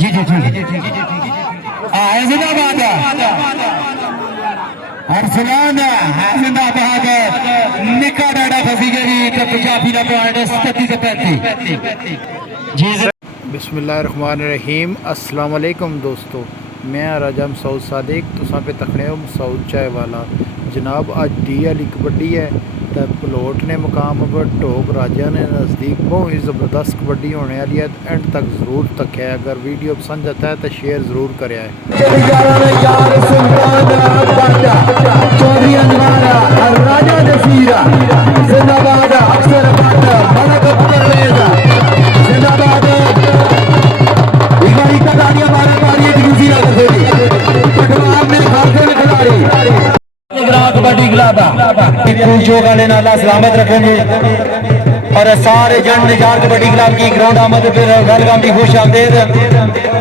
जी जी ठीक है जिंदाबाद अरसलान जिंदाबाद निका डाडा फसी गई तो पंजाबी का पॉइंट 37-35 जी। बिस्मिल्लाहिर्रहमानिर्रहीम। अस्सलाम वालेकुम दोस्तों, मैं राजा मसूद सादिक तुसां पे तकने हो मसूद चाय वाला। जनाब अज डी कबड्डी है तो पलोट ने मुकाम पर ढोक राजा ने नज़दीक बहुत ही ज़बरदस्त कबड्डी होने वाली है। एंड तक ज़रूर तक है। अगर वीडियो पसंद आता है तो शेयर ज़रूर करें। कबड्डी क्लब वाले नाला सलामत रखेंगे और सारे जन निजार कबड्डी क्लब की ग्राउंड आमद फिर वेलकम की खुश आमदेद।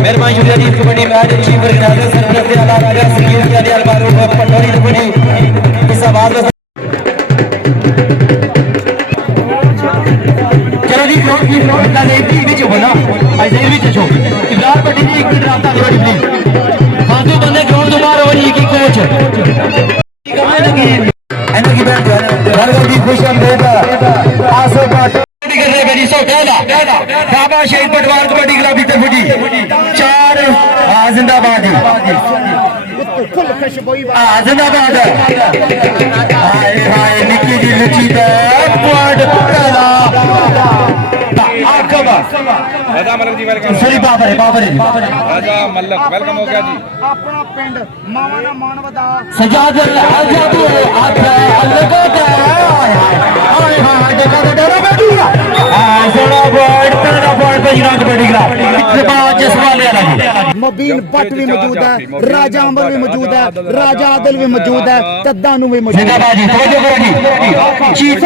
मेहरबानी शुक्रिया जी। कबड्डी मैच चीफ ऑर्गेनाइजर सरपरस्त आला राजा सिक्योरिटी के अलबारो पटोरी कबड्डी इस आवाज चलो जी ग्राउंड की ग्राउंड ला एक बीच हो ना आज एक बीच छो इब्राहिम पट्टी जी एक मिनट रास्ता दे प्लीज फांसो बंदे ग्राउंड तो बाहर हो रही की कोच एनर्जी बैंड वेलकम की खुश आमदेद। आसो पाट कर रहे बेटी सो कहला बाबा शहीद पटवार कबड्डी क्लब की तरफ चार जिंदाबाद जिंदाबाद। हाय हाय निकी जी लुची पॉइंट पहला राजा मलक जी वेलकम। सॉरी बाबरे बाबरे राजा मलक वेलकम हो गया जी। अपना पिंड मावा ना मान वदा सजाद आजाद आता अलग दा हाय हाय देखा तो डरो बैठूगा सोना पॉइंट पहला पॉइंट पे जिना कबड्डी क्लब इत्तेफाक जसवाले वाला मबीन भट्ट भी मौजूद है, राजा अंबर भी मौजूद है, राजा आदिल भी मौजूद है, तद्दानू भी मौजूद है। जिंदाबाद जी तवज्जो करो जी चीफ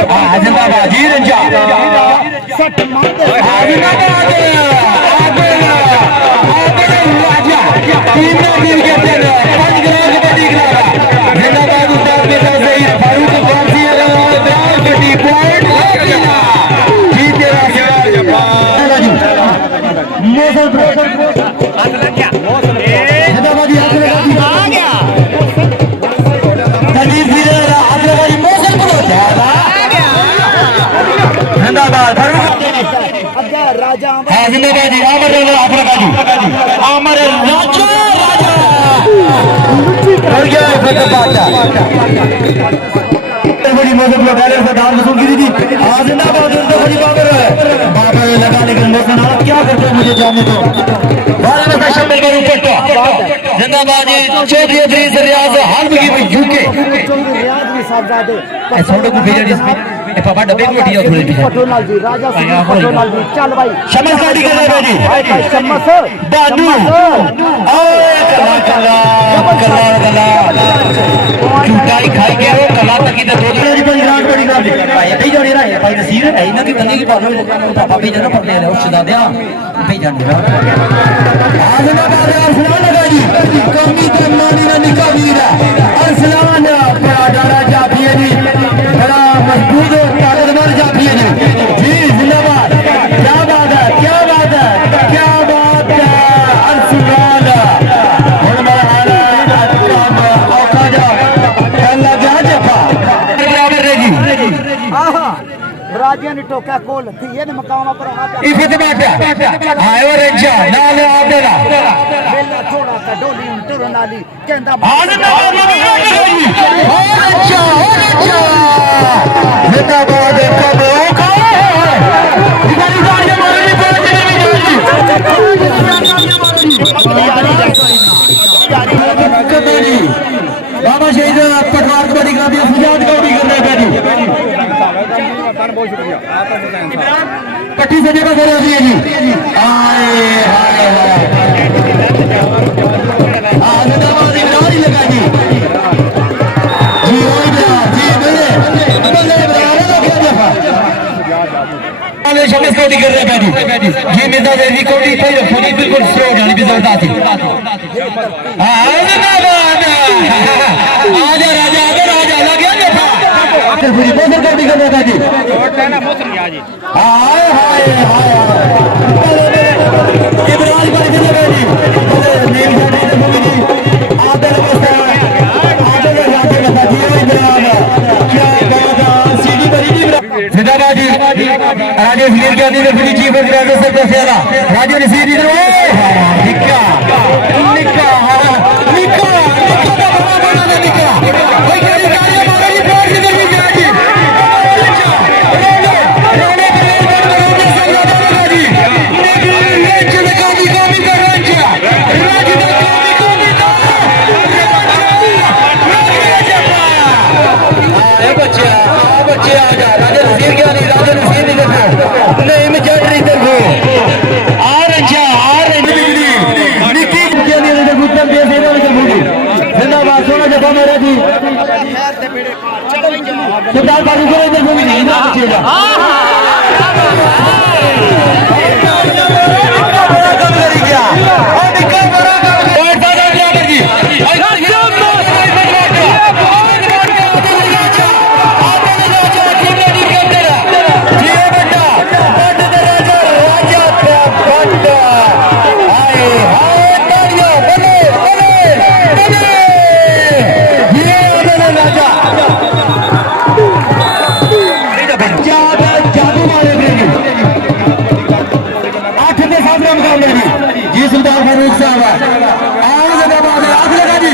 जिंदाबाद जी रंजा सट मारते जिंदाबाद राजा टीम ने टीम के अंदर पंच ग्राम कबड्डी क्लब जिंदाबाद उस्ताद बेटा सही फारूक गांधी और कबड्डी पॉइंट जीत तेरा मौसम हाथ लग गया जिंदाबाद हाथ लगा दी आ गया तजीर फिर हाथ लगा दी मौसम को आ गया जिंदाबाद राजा हाँ जिंदाबाद जी आमर आमर राजा बढ़ गया बड़ी मौसम बैलेंस दान वसूल की थी। हाँ जिंदाबाद बड़ी बाबर बाबा ये लगा लेकिन मौसम क्या करते मुझे जानने दो जिंदाबाद जी चौधरी अदरीस रियाज हाल में यूके रियाज भी साहबजादे छोटे को भेजा जिसमें पापा डब्बे को दिया थोड़ी पीछे पटोलाल जी राजा पटोलाल जी चल भाई शमस गाड़ी कर रहा है जी भाई भाई शमस बानू ओए कला कला कला कला चुटाई खाई के वो कला तक की तो दो जी पर ग्रांड बड़ी का भाई भी जोड़ी रहा है भाई नसीर है ना कि तने की बात पापा भी जना पड़ने है उस दादा भी जान आज ना बात अरसलान लगा जी कमी तो मानी ना निका वीर अरसलान बड़ा डरा जाफी है जी बड़ा मजबूत और ताकतवर जाफी है जी जिंदाबाद। क्या बात है क्या बात है क्या बात है अरसलान और मरहाना काम औका जा पहला क्या जफा बराबर रहेगी राजा ने टोका कोल थी ये ने मकामा पर हाथ इफत बैठा आयो रंजा नाल आदेला बेला छोड़ा था डोली टुरन वाली कहंदा आज ना ओ रंजा जिंदाबाद कब ओका इधर गाड़ी मारनी पड़ेगी बाबा शहीद पटवार कबड्डी क्लब की फुजात कबड्डी कर रहे हैं बहुत शुक्रिया पट्टी से जगह कर रही है जी आए हाय जिंदाबाद इब्राहिम लगा जी जी हो गया जी बल्ले इब्राहिम हो गया जफा वाले शमस कोडी कर रहे हैं जी मिर्जा देवी कोडी पे फुनी बिल्कुल स्लो डाली भी जबरदस्त थी हां जिंदाबाद आजा राजा लग गया जफा पूरी मौसम कोडी कर रहे हैं जी हाय हाय हाय Ibrahim Deputy Chief of Driver Secretary Raju Nasir इधर निका निका निका निका कोई गाड़ी मारा जी प्यार से कर दीजिए जी रोने पर जी ये चलका दी कमी कर रहा राजू दा कमी ए बच्चे आ जा राजू नसीर क्या नहीं राजू नसीर नहीं देखो नहीं मैं चढ़ रही देखो आ निकी क्या नहीं इधर गुत्तम दे से इधर मुझे जिंदाबाद सोना जगह मेरा जी सरदार बाबू को इधर भी नहीं ना बचेगा बड़ा कम करी क्या और निका बड़ा कम और दादा ड्राइवर जी सुल्तान फारूक साहब आओ जिंदाबाद आग लगा जी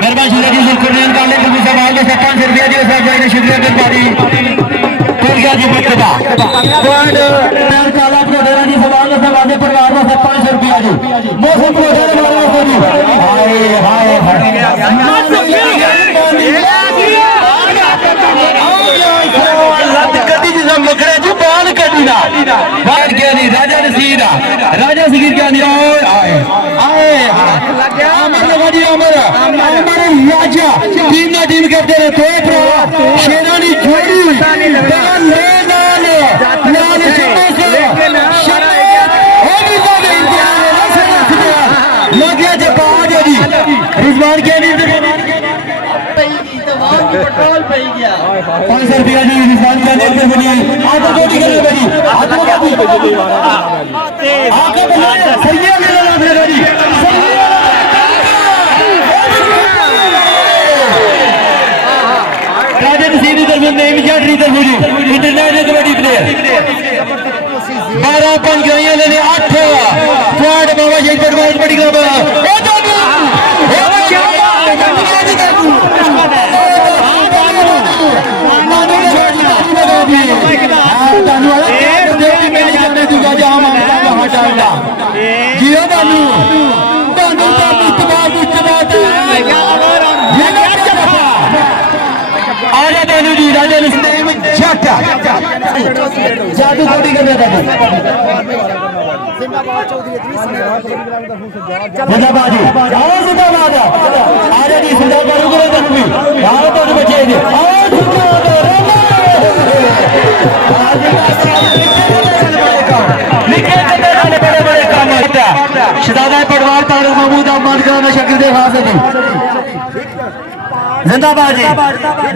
मेहरबान शुक्रिया जी सुल्तान काले कभी सवाल में 57 रुपया जी साहब शुक्रिया मेहरबानी गया जी बच्चा काला कोडेरा जी सवाल में समाजे परिवार में 57 रुपया जी मौसम कोडेरा वाला जी हाय लत कदी जी मकड़े जो बाल कदी ना बाल क्या नहीं राजा नसीर क्या नहीं आए अमर लगा जी अमर राजा टीम करते रहे तो शेरानी जोड़ी रिजवान क्या नहीं 500 रुपया जी रिजवान क्या नहीं आधा जोड़ी कर बड़ी सरिया ले लो जी राजा नसीर इधर इंटरनेशनल कबड्डी प्लेयर 12 5 गराइयां लेने 8 पॉइंट बाबा शहीद बहुत बड़ी क्लब जियो बानू आजा बानू जी राजा जादू थोड़ी कर रहा था जिंदाबाद जी आओ जिंदाबाद आजा जी जिंदाबाद करो तुम आओ तो बच्चे जी आओ बड़े काम शहजादा पटवार तारक महमूद अहमद खान शकील दे खास जी जिंदाबाद जी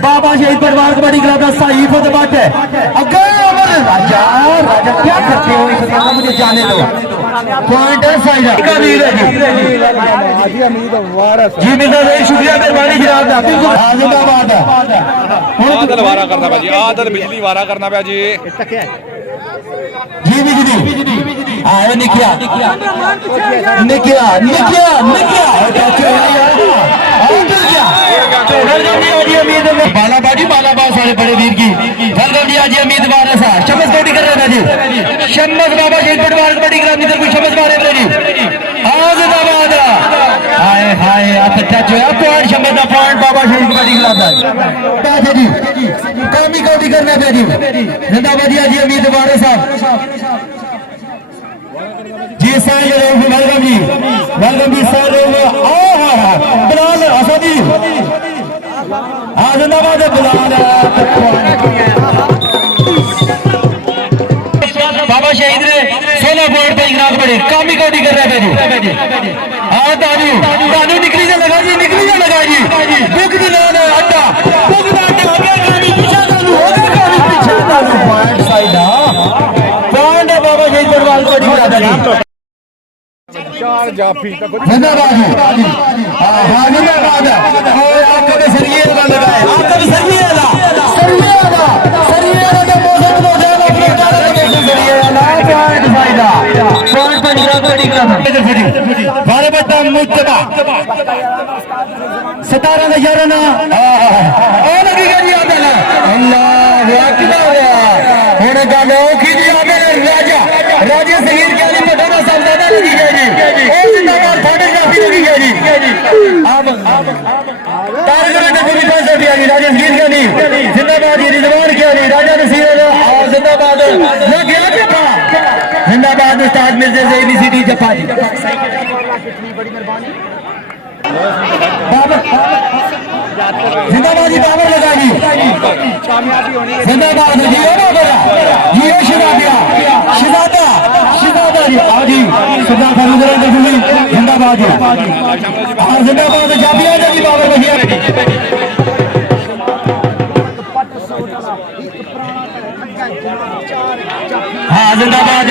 बाबा शहीद परिवार कबड्डी क्लब का सही फतवाट है अगर राजा क्या करते हो इस तरह मुझे जाने दो पॉइंट है साइड जी मिलता है शुक्रिया मेहरबानी जनाब बिल्कुल जिंदाबाद आदत वारा करना पाजी आदत बिजली वारा करना पाजी जी बिजली आए निकिया बालाबाजी सारे बड़े वीर की जी उम्मीदवार है सर शमस कोटी कर रहा था जी शमस बाबा शहीद पटवार बड़ी ग्राम इधर कोई शमस मारे जी जिंदाबाद हाय हाय अच्छा जो है पॉइंट शमस का पॉइंट बाबा शहीद बड़ी ग्राम था पैसे जी कमी कोटी करना पे जी जिंदाबाद जी उम्मीदवार है साहब जी साईं वेलकम जी साईं बिलाल असदी जिंदाबाद बिलाल बाबा शहीद ने 16 पॉइंट पे इनाम बड़े कामी कोटी कर रहे थे जी हाँ तानू निकली जा लगा जी बुक दिना अड्डा बुक दा अड्डा हो गया गाड़ी पीछे तानू हो गया गाड़ी पीछे तानू पॉइंट साइड पॉइंट बाबा शहीद परिवार कोटी कर रहा था जी चार जाफी जिंदाबाद हाँ जिंदाबाद और आपका तो सरिये वाला लगाए आपका तो सरिये वाला तो मौसम हो जाएगा अपने डाला तो सरिये वाला पॉइंट फायदा पॉइंट पर बारे बता मुत्तबा 17 ना और लगेगा जी आदला अल्लाह अकबर होने का लोग की जी आदल राजा राजा सगीर के लिए पठाना साहबजादा लगी गई जी और जिंदाबाद फोटोग्राफी लगी गई जी अब तारक में पूरी पास हो गया जी राजा सगीर के लिए जिंदाबाद जी रिजवान के लिए राजा नसीर और जिंदाबाद लग गया जपा जिंदाबाद उस्ताद मिर्जा ज़ैनी सिटी जपा जी जिंदाबाद जी बाबर लगा जी जिंदाबाद जी ओ बाबर जी ओ शिजादा जी आज ही सरदार फारूक जी जिंदाबाद जी और जिंदाबाद जाबिया जी बाबर भैया हाँ जिंदाबाद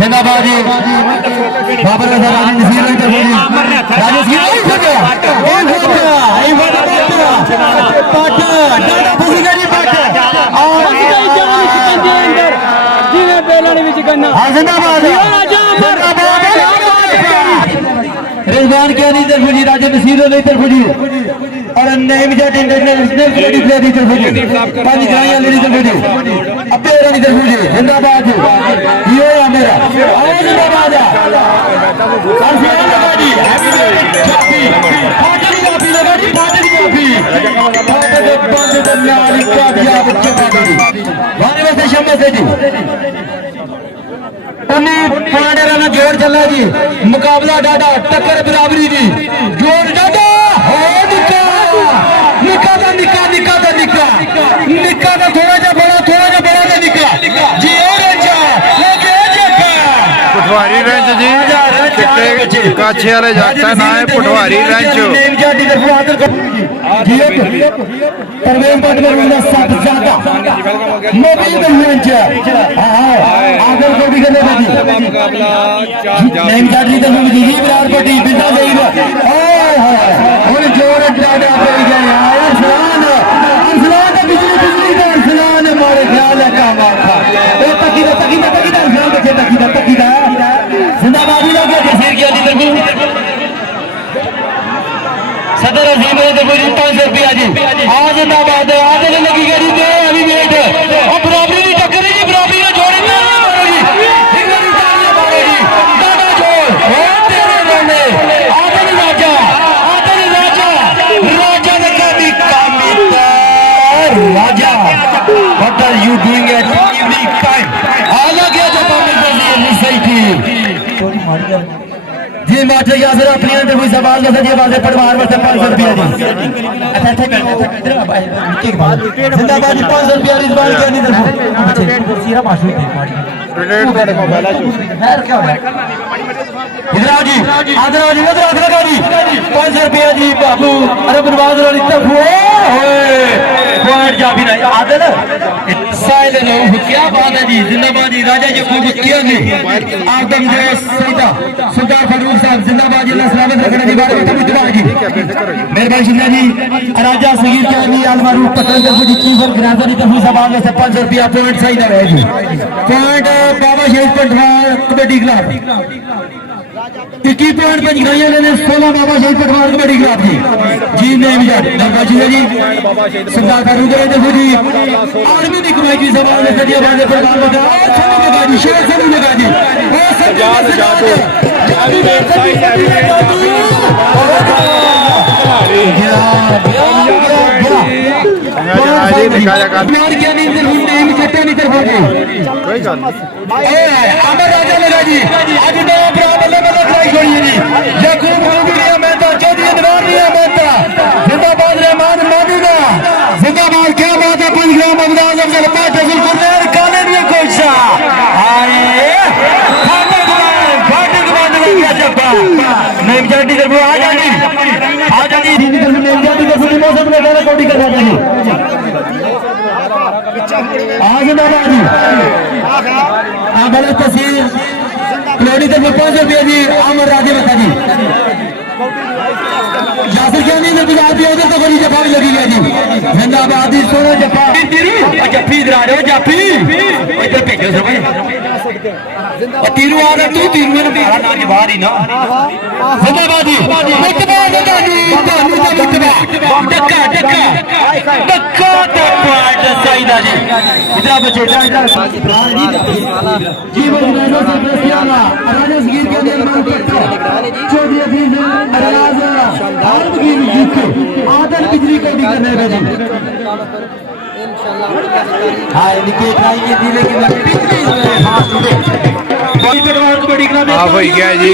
जिंदाबाद जी बाबर का राजा नसीर जी राजा नसीर रिजवान क्या नहीं तरफ जी राजा नसीर नहीं तरफ जी और नईम जट इंटरनेशनल लेडी प्लेयर की तरफ जी पांच गाड़ियां लेडी तरफ जी अब्बे रानी तरफ जी जिंदाबाद ये है मेरा और जिंदाबाद काफी लगा जी काफी बंद नाली का दिया बच्चे पार्टी वाले वैसे शम्मे से जी पांडेरा में जोड़ चला जी मुकाबला डाटा टक्कर बराबरी जी जोड़ डाटा हो निका का थोड़ा जा बड़ा का निका जी और अच्छा लगे जका पटवारी रेंज जी चिट्टे काछे वाले जाता ना है पटवारी रेंज परवेज बटवर सब ज्यादा मोबाइल रेंज आगे को भी करने वाली मुकाबला चार नेम जाटरी तो जी विराट कोहली बिना सही और जोर डाटा पे गया यार अरसलान बिजली का अरसलान मारे ख्याल है काम था ओ तकीदा अरसलान के तकीदा जिंदाबादी लगे जसीर की अली तरफ सदर अजीम है देखो जी 500 रुपया जी आज जिंदाबाद आज लगी गई दे अभी वेट और बराबरी की टक्कर जी बराबरी का जोड़ इतना मारो जी सिंगल उतारने मारो जी दादा जोड़ ओ तेरे रोने आदल राजा ने कभी कामिता राजा what are you doing at evening time आला गया जब हमें सही थी जी मास्टर यासर अपनी अंदर कोई सवाल का सजी बात परिवार में 500 रुपया जी जिंदाबाद 500 रुपया इस बार क्या नहीं दे सीरा मास्टर इधर आओ जी इधर लगा जी 500 रुपया जी बाबू अरे बर्बाद वाली तक पॉइंट जाफी नहीं आदल साइल लो क्या बात है जी जिंदाबाद जी राजा जी को किया नहीं आदम जो सीधा सरदार फारूक साहब जिंदाबाद जी अल्लाह सलामत रखने की बात है मुतबा जी मेहरबानी शिंदा जी राजा सगीर के अली अलमारूफ पटन के जी चीफ और ग्राजरी तफू सवाल से 500 रुपया पॉइंट सही ना रहे जी पॉइंट बाबा शहीद पटवार कबड्डी क्लब 21 पॉइंट पंच गई ने 16 बाबा शहीद पटवार कबड्डी क्लब जी ने निर्वाचित जी सरदार फारूक जी आर्मी की कमाई की सवाल से सदिया बांधे प्रधान बता चलो लगा जी शेर चलो लगा जी ओ सजाद राजा लगा जी आज जिंदाबाद रहमान मानूगा जिंदाबाद क्या बात है 5 ग्राम अब्दाज अफजल पाट अफजल कुरनेर काले ने कोचा अरे फाटक बंद हो गया जब्बा नहीं जाती तरफ आ जाती दीदी तरफ नहीं जाती तरफ मौसम में गाना कोटी कर रहा है आज जिंदाबाद जी आमला तहसील कलोनी तरफ 500 रुपये जी आमर राजे बता जी यासिर क्या नहीं मिलती आती उधर तो बड़ी जफा भी लगी है जी जिंदाबाद जी सोना जफा जफी इधर आ रहे हो जफी इधर भेजो समझ तीरू आ रहा तू तीरू ने मेरा नाम बाहर ही ना जिंदाबाद जी मुतबा ਤੁਹਾਨੂੰ ਤਾਂ ਮੁਤਬਾ ਟੱਕਾ ਟੱਕਾ ਟੱਕਾ ਤੇ ਪੁਆਇੰਟ ਸਹੀਦਾ ਜੀ इधर बच्चे इधर जी बजरंग सरपंच राजा सगीर के अंदर चौधरी अफीज अराज शानदार वकील जीतो आदर बिजली को भी करने में जी हां निके खाएंगे दिले की बिजली हां सुने आप हो गया जी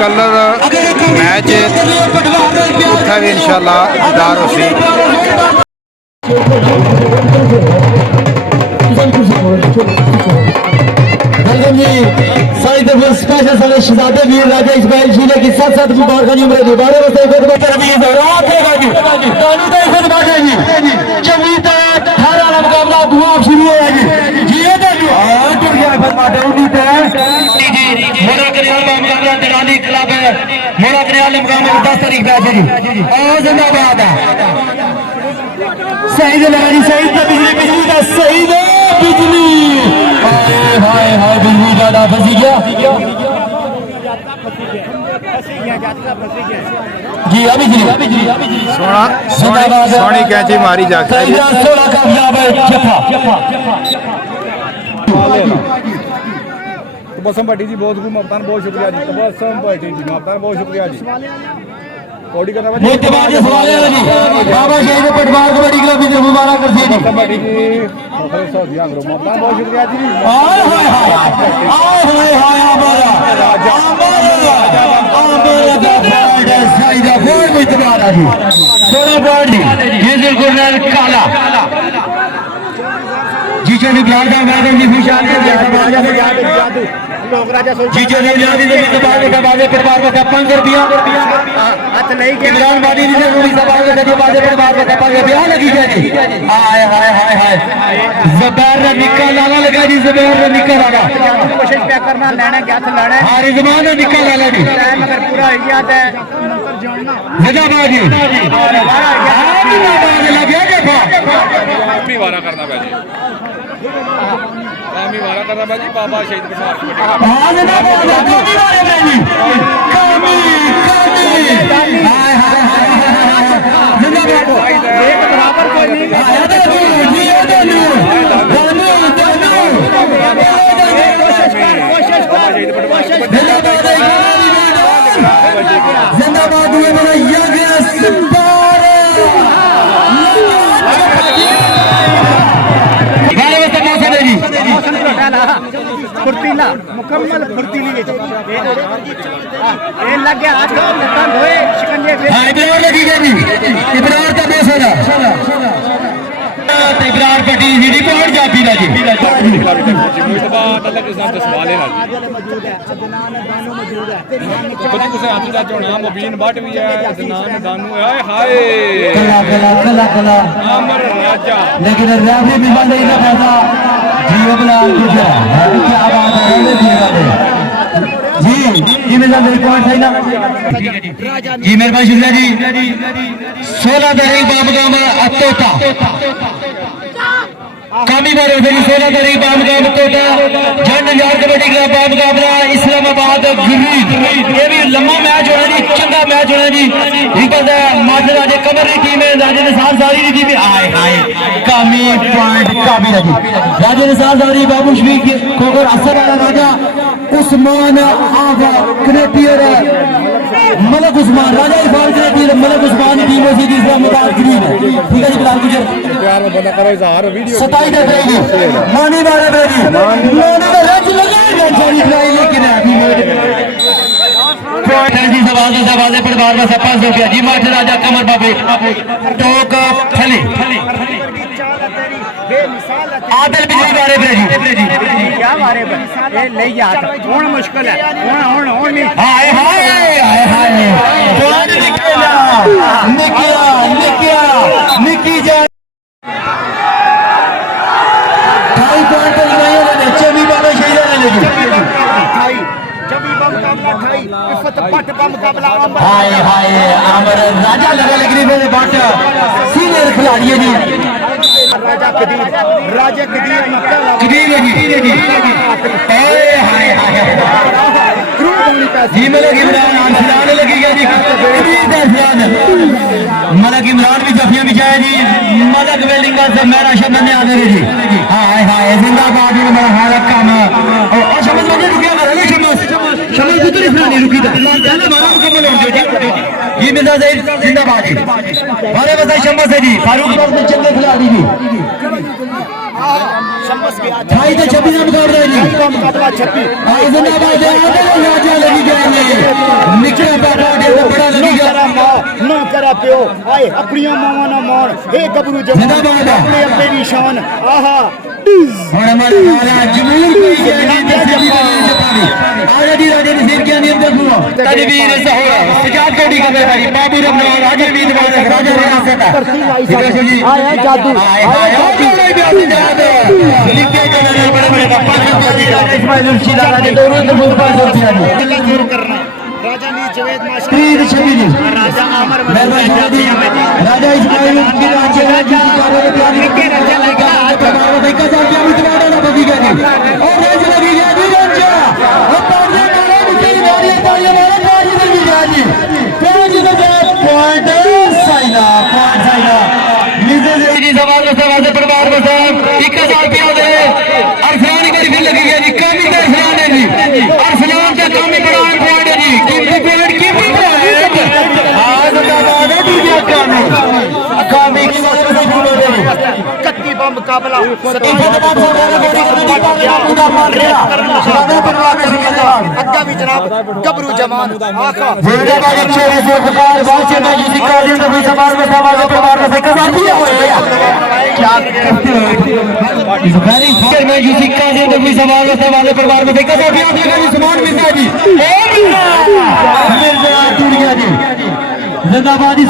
कल मैच उठा भी इंशाल्लाह दार होसी स्पेशल साले शहजादे वीर राजा इस्माइल जी ने की साथ मुबारक जी उम्र दोबारा बस एक बार तरमीज और रात होगा जी तानू तो खुद बाटे जी जमीता 18 वाला मुकाबला दुआ शुरू होया जी जी ये तो टूट गया बस बाटे उन्हीं पे जी मोड़ा करियाल का मुकाबला दिलानी क्लब है मोड़ा करियाल मुकाबला 10 तारीख पे है जी और जिंदाबाद है सही लगा जी सही बिजली का सही है बिजली हाय हाय बिजली ज्यादा फंसी गया जी अभी जी सोना सोनी कैची मारी जाके 16 कामयाब है जफा बसम भट्टी जी बहुत ममतान बहुत शुक्रिया जी बसम भट्टी जी ममतान बहुत शुक्रिया जी बॉडी करना भाई मुतबा के सवाल है जी बाबा शहीद पटवार कबड्डी क्लब की मुबारक करती है जी बसम भट्टी जी ममतान बहुत शुक्रिया जी हाय हाय हाय हाय हमारा राजा साइदा बहुत मुतबा जी सोना बॉडी ये गुरनाल काला जीचो ने प्यार का मैदान जी खुशाल के राजा से जादू लोग राजा जीचो ने याद दे के बाद का बाजे परिवार का 5 रुपया हाथ नहीं के इमरान बादी जी ने पूरी सभा के जरिए बाजे परिवार का 5 रुपया लगी है जी हाय हाय हाय हाय ज़बैर निक्का लाला लगा जी ज़बैर निक्का लाला कोशिश पे करना लेना क्या था लेना हां रिजवान निक्का लाला जी मगर पूरा हो गया है जिंदाबाद जी जिंदाबाद लग गया जफा कामी वारा करना भाई कामी वारा करना भाई बाबा शहीद पटवार हां जिंदाबाद कामी वाले भाई कामी हाय हाय जिंदाबाद एक बराबर कोई नहीं आया तो जी दानू कोशिश कर जिंदाबाद ये मेरा यंग सितार फुर्तीला मुकम्मल फुर्तीली ये लग गया आज का तंग होए शिकंजे पे हां इब्रार लगी गई इब्रार का बेस है इब्रार पट्टी वीडी को हट जाती ना जी मुस्तफा अल्लाह के साथ सवाल है मौजूद है अदनान दानू मौजूद है कुछ कुछ हाथी का जो नाम मुबीन भट्ट भी है अदनान दानू हाय हाय कला कला कला कला अमर राजा लेकिन रेफरी भी बंद नहीं ना पैसा जीव बिलाल गुजर क्या बात है जी जी मेरा रिकॉर्ड है ना जी मेरे भाई शुक्रिया जी 16 तारीख बाबगाम अतोता कामी बारे मेरी 16 तारीख बाबगाम अतोता जन यार कबड्डी क्लब बाबगाम इस्लामाबाद गुरी ये भी लंबा मैच होना जी चंगा मैच होना जी ठीक है माजर राजे कमर की टीम है राजे निसार सारी की टीम आए हाय कामी पॉइंट कामी राजी राजे निसार सारी बाबू शफीक खोकर असर वाला राजा उस्मान आगा क्रेपियर मलक उस्मान राजा इरफान क्रेपियर मलक उस्मान टीम में से तीसरा मुकाबला ग्रीन है ठीक है जी बिलाल गुजर प्यार में बंदा करो इजहार वीडियो 27 रहेगी मानी बारे बेरी मानी का रच लगाएगा जारी फ्लाई लेकिन हैप्पी बर्थडे जी सवाल परिवार में 500 रुपया जी माठ राजा कमर बाबू टोक फली आदल बिजली बारे बेरी क्या बारे ये ले याद कौन मुश्किल है कौन नहीं हाय हाय हाय हाय कौन निकला निकी जा हाय हाय अमर राजा लगा लग रही है बट सीनियर खिलाड़ी है जी राजा कदीर है जी हाय हाय हाय जी मलक इमरान आंसराने लगी गया जी कदीर का फरान मलक इमरान भी जफियां बिछाया जी मलक वेलिंगा से मेरा शब्द ने आने जी हाय हाय जिंदाबाद ने बड़ा हालत काम और शमस मुझे रुकिया कर ले शमस तो तेरी फरानी रुकी था पहले मारा मुकम्मल हो जी ये मिर्जा ज़ैद जिंदाबाद जी अरे बताइए शमस है जी फारूक साहब ने चंगे खिलाड़ी जी भाई तो 26 रन कर रहे जी मुकाबला 26 आज जिंदाबाद राजा लगी गए निकले बाबा दे बड़ा लगी गया ना करा पियो आए अपनी मावा ना मान हे गबरू जिंदाबाद अपने अपने निशान आहा और हमारे वाला जमीन आजादी राजा नसीब के अंदर देखो तनवीर सहोरा सजाद कोडी का भाई बाबू रमजान राजा वीर वाला राजा रियासत आया जादू लिखे चले बड़े बड़े इस्माइल उर्शिदा राजा दौर करना राजा नी जवेद माशा तीर छबीली राजा अमर राजा इस्माइल की राजा जी चारों ने प्यार के राजा लगा प्रभाव देखा जा क्या मिटवाना ना बगी गया और राजा लगी गया जी राजा और पार्ले मारे मुझे मारे पार्ले मारे पार्ले लगी गया जी पांच नंबर पॉइंट साइना मिसे जी सवाल से परिवार में साहब 1000 रुपया दे अरफान की फिर लगी गया जी कामी का अरफान है जी अरफान का कामी बड़ा पॉइंट है जी कीमती पॉइंट आज का बाद है दुनिया का कामी की वजह से भूल हो गई कत्ती बम मुकाबला अग्गा भी जनाब गबरू जमान आका जिंदाबादी 16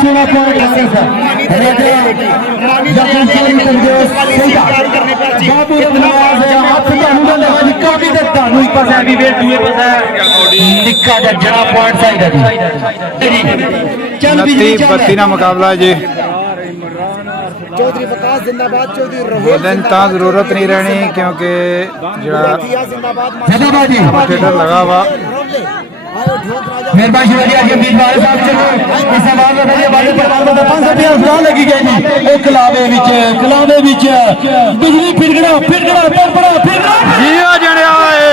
पॉइंट बत्ती ना मुकाबला जी चौधरी वकास जिंदाबाद चौधरी दिन ता जरूरत नहीं रहनी क्योंकि जरा थिएटर लगा हुआ मेहरबानी शिवाजी आज उम्मीदवार साहब चलो इस सवाल में मेरे बारे परिवार में 500 रुपया सलाह लगी गई जी ओ कलावे विच बिजली फिरगड़ा तरपड़ा जी आ जाने आए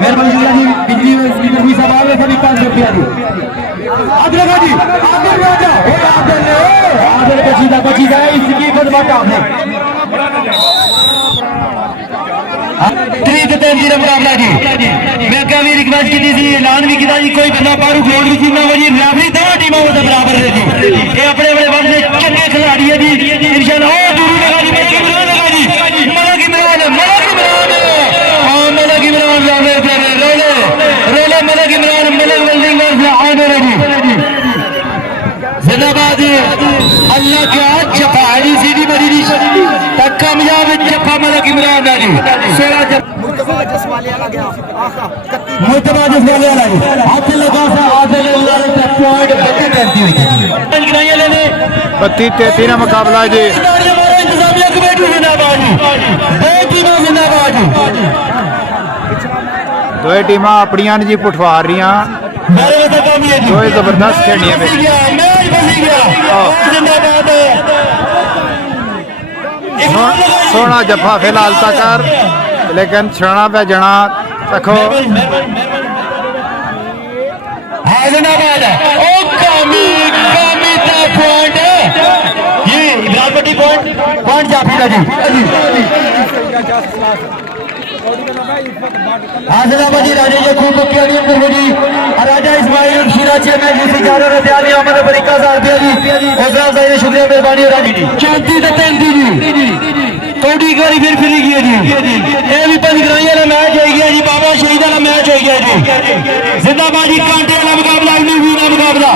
मेहरबानी शिवाजी बिजली सवाल में सभी 500 रुपया दी आगे लगा जी आगे राजा आगे बची जाए इसकी बदबात आपने त्रीत तेजी का मुकाबला जी मैं क्या भी रिक्वेस्ट की थी ऐलान भी किया जी कोई बंदा बाहर ग्राउंड भी सीना जी रेफरी दो टीमों के बराबर है जी ये अपने अपने वर्ग से चंगे खिलाड़ी है जी इंशाल्लाह दूरी लगा जी मलक इमरान रोले मलक इमरान मलक वेल्डिंग आने लगी जिंदाबाद अल्लाह के आज चपाड़ी सीधी मरीदी तक कामयाब चप्पा मलक इमरान जी 16 मुर्तबा जसवाले वाला गया आका मुर्तबा जसवाले वाला जी हाथ लगा सा आधे वाले तक पॉइंट 32 करती हुई गिराइयां लेने 32-33 ना मुकाबला जी इंतजामिया कमेटी जिंदाबाद दो टीमां जिंदाबाद दो टीम अपनियां जी पुठवार रही दो जबरदस्त खेलियां सोना जफा फिलहाल तक लेकिन छड़ा पे जना तको पॉइंट जाफी जी आसिलाबादी राजे जो खूब मुख्यारी जी राजा इस्माइल शीरा चेयरमैन जी सिजारो रजाली अहमद बरीका साहब जी हौसला अफजाई ने शुक्रिया मेहरबानी राजी जी 34-33 जी कौड़ी गरी फिर फिरी गई जी ये भी पंचग्राही वाला मैच हो गया जी बाबा शहीद वाला मैच हो गया जी जिंदाबाद जी कांटे वाला मुकाबला का मुकाबला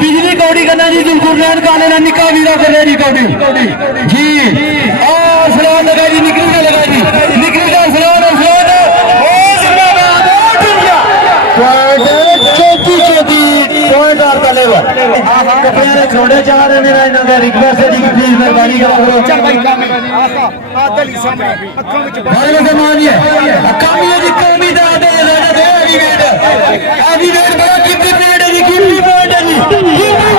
बिजली कौड़ी करना जी जुलकुरनैन काले ना निका वीरा कर रहे जी कौड़ी जी और सलाम लगा जी निकल का लगा जी निकल का सलाम ओ जिंदाबाद चौथी पॉइंट और का लेवल कपड़े ने छोड़े जा रहे मेरा इन्होंने रिक्वेस्ट है जी प्लीज मेहरबानी करो चल भाई काम आदल ही सामने अखों में भाई लोग मानिए कामी है जी कामी दा दे हैवी वेट बड़ा कितनी वेट है जी कितनी वेट है जी कितनी वेट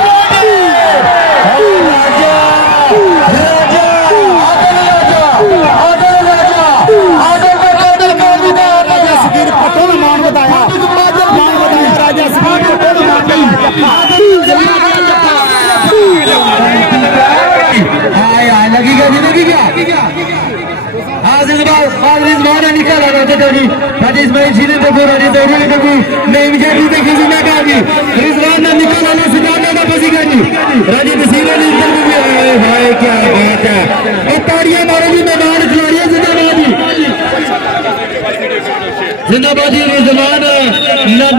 जिंदाबाद जी रिजवान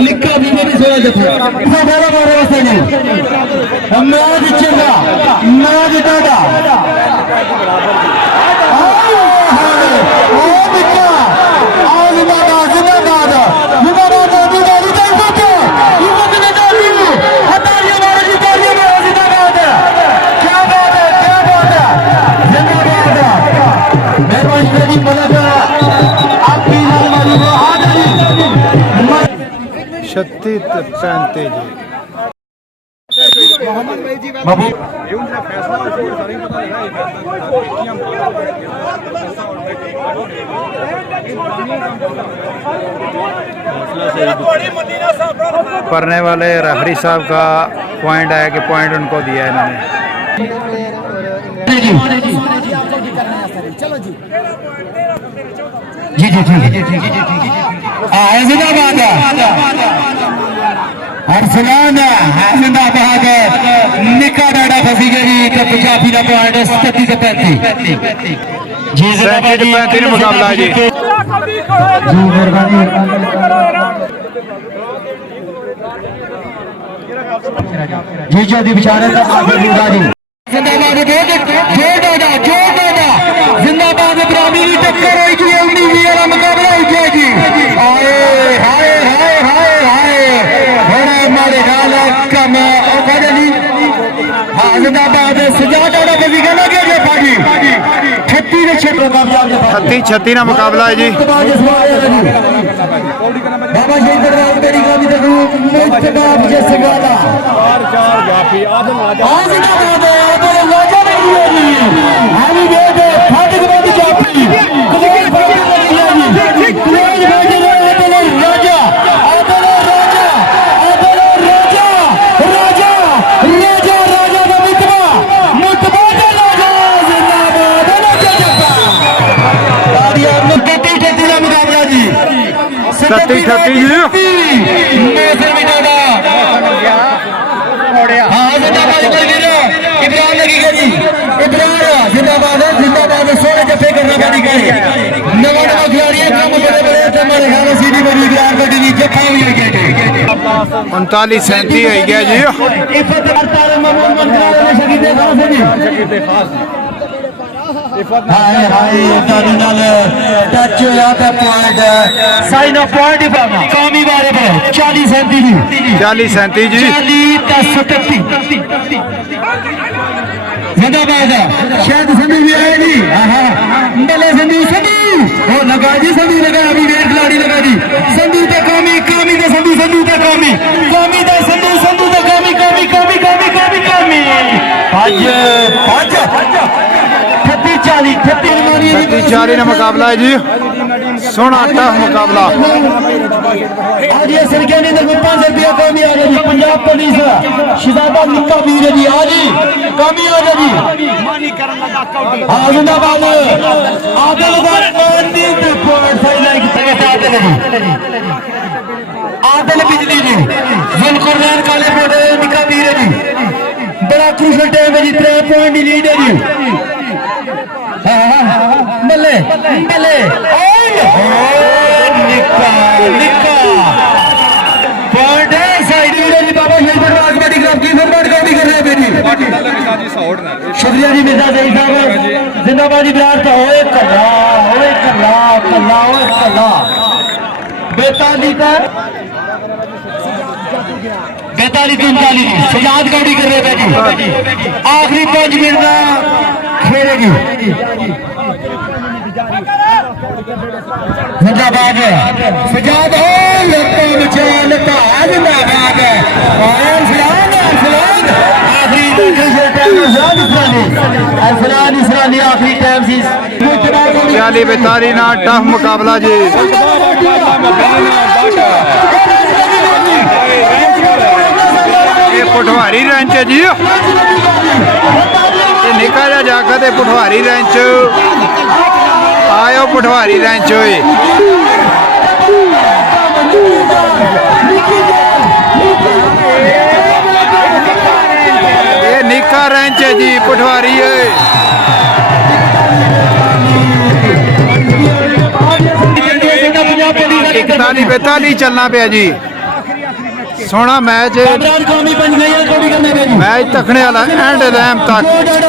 निक्का भी मेरी सोच थे बोला मारे वास्ते जी मैच चंगा मैच टाटा छत्तीस 35 मोहम्मद भाई जी बाबू पढ़ने वाले रेफरी साहब का पॉइंट आया कि पॉइंट उनको दिया है इन्होंने। चलो जी जी जी जी जी जी जी जिंदाबाद अरसलान जिंदाबाद निका डाडा फसी गई तो पंजाबी का पॉइंट 37 से 35 जी जिंदाबाद 35 ने मुकाबला जी मेहरबानी जी जी बेचारे का जी जिंदाबाद जिंदाबाद इब्राहिमी की टक्कर हुई जी 19 वाला मुकाबला हुई जी आए हाय हाय हाय हाय बड़ा मारे गाल कम जी हाँ जिंदाबाद सजादा का बजी गला के जे पाजी 36 ने क्षेत्र कामयाब 36 ना मुकाबला है जी। बाबा शंकर राव तेरी का भी देखो मुस्तफा जैसे गाला जिंदाबाद राजा नहीं है जी हामी बेटे फाटक बंद जापी कुमार फाटक बंद जी कुमार राजा आदल राजा आदल राजा राजा राजा राजा का मुतबा राजा जिंदाबाद राजा जब्बा तालियां मुक्ति ठेला मुकाबला जी 37 जी मेजर मिटाड़ा हाँ जिंदाबाद इब्राहिम लगेगा जी इब्राहिम जिंदाबाद सोने जफे करना पानी करे नवा नवा खिलाड़ी है काम बड़े बड़े हमारे खाना सीधी बड़ी इब्राहिम का टीवी जफा भी है 39 37 हो गया जी। इफत अरतार महमूद मंत्रालय में शकीते खास है जी हाय हाय ताली नाल टच होया पे पॉइंट साइन ऑफ पॉइंट इफामा कामी बारे पे 40 37 जी 40 37 जी 40 37 जिंदाबाद शायद संधू भी आए जी बल्ले संधू ओ लगा जी संधू लगा अभी वेट खिलाड़ी लगा जी संधू ते कामी कामी ते संधू संधू ते कामी कामी ते संधू संधू ते कामी कामी कामी कामी कामी कामी पांच 40 ना मुकाबला है जी। सोना टफ मुकाबला आज ये सरके ने 5 रुपया कमी आ रही पंजाब पुलिस शिदाबाद निक्का वीर जी आज कमी आ रही मानी करन लगा काउंटी हाँ जिंदाबाद आदल आदल बिजली जी जुलकुरनैन काले मोटे निक्का वीर जी बड़ा क्रूशल टाइम है जी 3 पॉइंट की लीड है जी बल्ले बल्ले निक्का निक्का पॉइंट है साइड जी बाबा शुक्रिया जी मिर्जा जई साहब जिंदाबाद जी बिहार का ओए कल्ला ओए कल्ला कल्ला ओए कल्ला 42-39 सजाद गौड़ी कर रहे जी आखिरी 5 मिनट का खेलेगी जिंदाबाद सजाद हो लत्तों मचान ताज जिंदाबाद और सलाम आखिरी इसरानी आखिरी टाइम सी 42-42 ना टफ मुकाबला जी ये पटवारी रेंच है जी ये निका जा जाकर ते पटवारी रेंच आयो पटवारी रेंच होए ये निका रेंच है जी पटवारी है 41-42 चलना पे जी सोना मैच मैच तकने वाला एंड रैम तक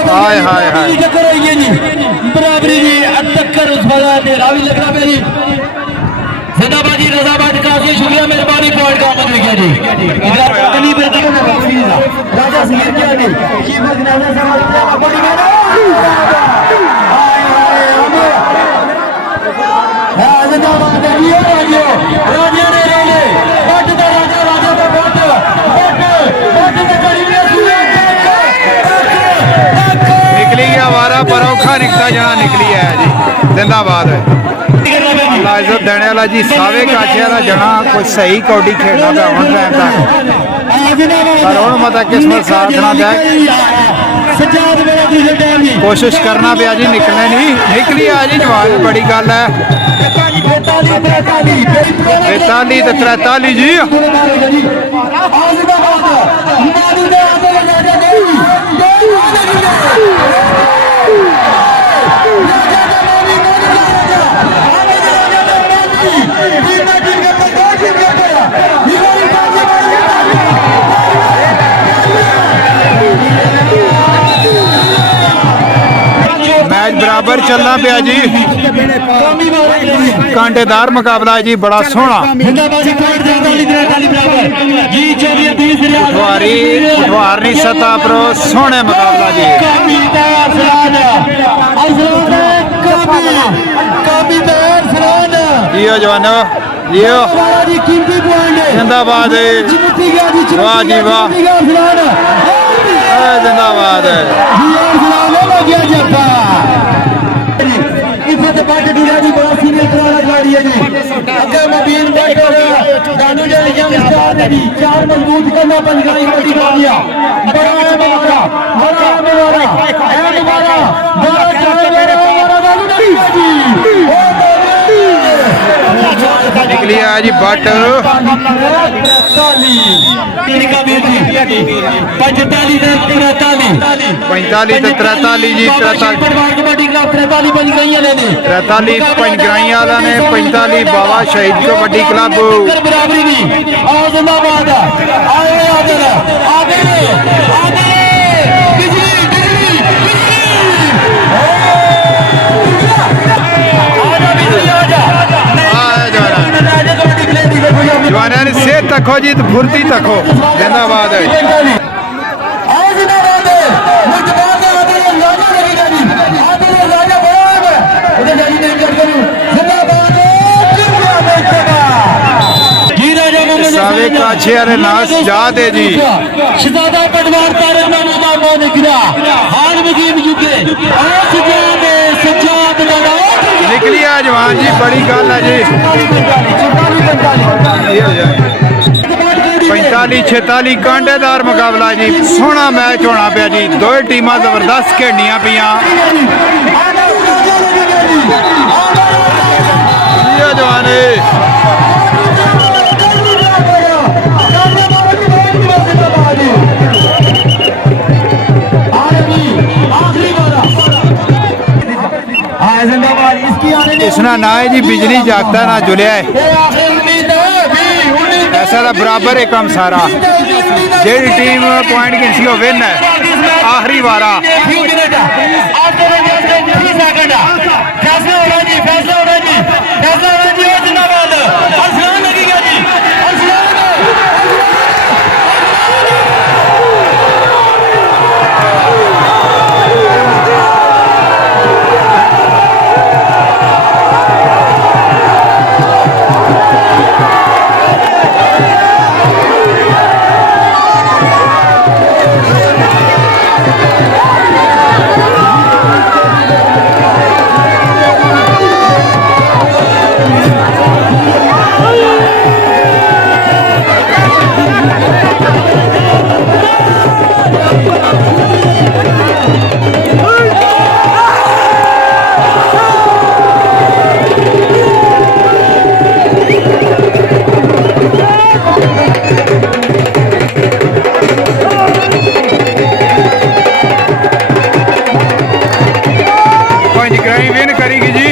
हाय हाय हाय बराबरी जी टक्कर उस बाजार में रावी लगना पे जी जिंदाबाद जी रजाबाद काफी शुक्रिया मेहरबानी पॉइंट का आमद लिखिए जी इधर अली बेटा राजा सिंह क्या जी चीफ जनाजा समाज का बड़ी मेहनत जिंदाबाद जी राजा ने रेले बट दा राजा राजा का बट के करीब निकली गया वारा पर औखा निकला जाना निकली है जी जिंदाबाद है अल्लाह इज्जत देने वाला जी सावे काछे वाला जना कोई सही कौडी खेलना पे हुन टाइम तक पर हुन मता किस्मत साथ ना दे कोशिश करना पे जी निकलने नहीं निकली आ जी जवाब बड़ी गल है 42-43 जी मैच बराबर चलना पे जी कांटेदार मुकाबला है जी बड़ा सोहना पटवारी सतह पर सोहने मुकाबला जी जियो जवानो जियो जिंदाबाद वाह जी वाह जिंदाबाद चार मजबूत करना पंचगाई बड़ी गाड़ियां निकली है जी बट 45-43 जी 43 पंचग्राई वाला ने 45 बाबा शहीद कबड्डी क्लब जवाना ने सेहत तको जी तो फुर्ती तको जिंदाबाद है सावे काछे अरे नास जात है जी शहजादा पटवार तारक नामा मोन गिरा हार मुकीम जुके सज्जाद लड़ा निकली आ जवान जी बड़ी गल है जी 45-46 कांटेदार मुकाबला जी सोहना मैच होना पे जी दो टीमां जबरदस्त खेलनियां पियां जवान इसना ना है जी बिजली जागता ना जुलिया है ऐसा बराबर है कम सारा जेडी टीम पॉइंट गिनसी हो विन है आखिरी वारा few minutes. After just 3 seconds. फैसला होना जी, फैसला होना जी, फैसला होना जी। और जिंदाबाद अरसलान लगेगा जी, अरसलान। विन करेगी जी।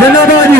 जिंदाबाद